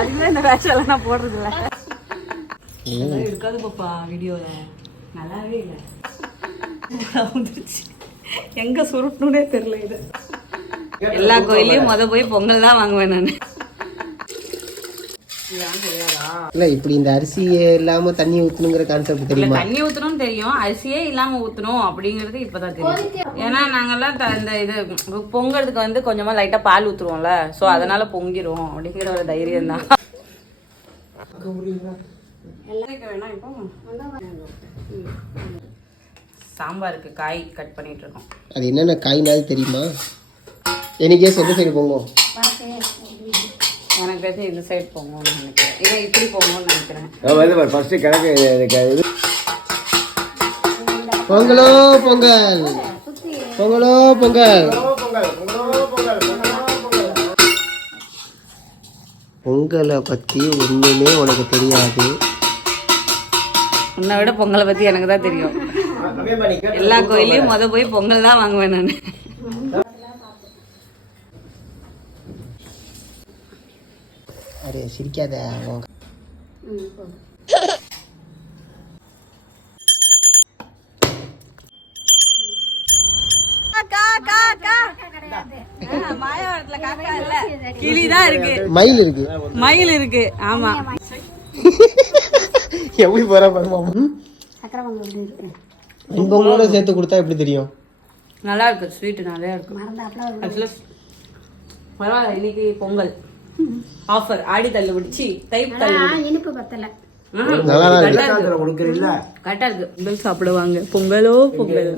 அதுக்குதான் இந்த வேஷம் நான் போடுறது இல்ல. இருக்காது பாப்பா வீடியோல நல்லாவே இல்லை. எங்க சுருட்டணுன்னே தெரியல. இது எல்லா கோயிலையும் போய் பொங்கல் தான் வாங்குவேன் நான். இல்ல இப்படி இந்த அரிசி இல்லாம தண்ணி ஊத்தணுங்கிற கான்செப்ட் தெரியுமா? தண்ணி ஊத்தணும்னு தெரியும், அரிசியே இல்லாம ஊத்தணும் அப்படிங்கறது இப்பதான் தெரியும். ஏன்னா நாங்கெல்லாம் இந்த இது பொங்கறதுக்கு வந்து கொஞ்சமா லைட்டா பால் ஊத்துருவோம்ல, சோ அதனால பொங்கிரும் அப்படிங்கிற ஒரு தைரியம் தான். சாம்பாருக்கு காய் கட் பண்ணிட்டு இருக்கோம். அது என்னென்ன காய்னாது தெரியுமா? எனக்கே சொந்த சைடு பொங்கும். எனக்கு தெரிஞ்சு இந்த சைடு போங்கன்னு நினைக்கிறேன். இல்லை இப்படி போங்கன்னு நினைக்கிறேன். ஃபர்ஸ்ட் கிழக்கு பொங்கலோ பொங்கல், பொங்கலோ பொங்கல். பொங்கலை பத்தி ஒண்ணுமே உனக்கு தெரியாது. உன்னை விட பொங்கலை பத்தி எனக்கு தான் தெரியும். எல்லா கோயிலையும் போய் பொங்கல் தான் வாங்குவேன் நான். அரே சிரிக்காத. கிளிதான் இருக்கு, மயில் இருக்கு, மயில் இருக்கு. ஆமா எப்படி போறா பாருமா. பொங்கலோட சேர்த்து கொடுத்தா எப்படி தெரியும்? நல்லா இருக்கு, ஸ்வீட் நிறைய இருக்கு. பரவாயில்ல, இன்னைக்கு பொங்கல் ஆஃபர், ஆடி தள்ளுபடி, தை தள்ளுபடி. இனிப்பு பத்தல, நல்லா கரெக்டா இருக்கு. சாப்பிடுவாங்க பொங்கலோ பொங்கல்.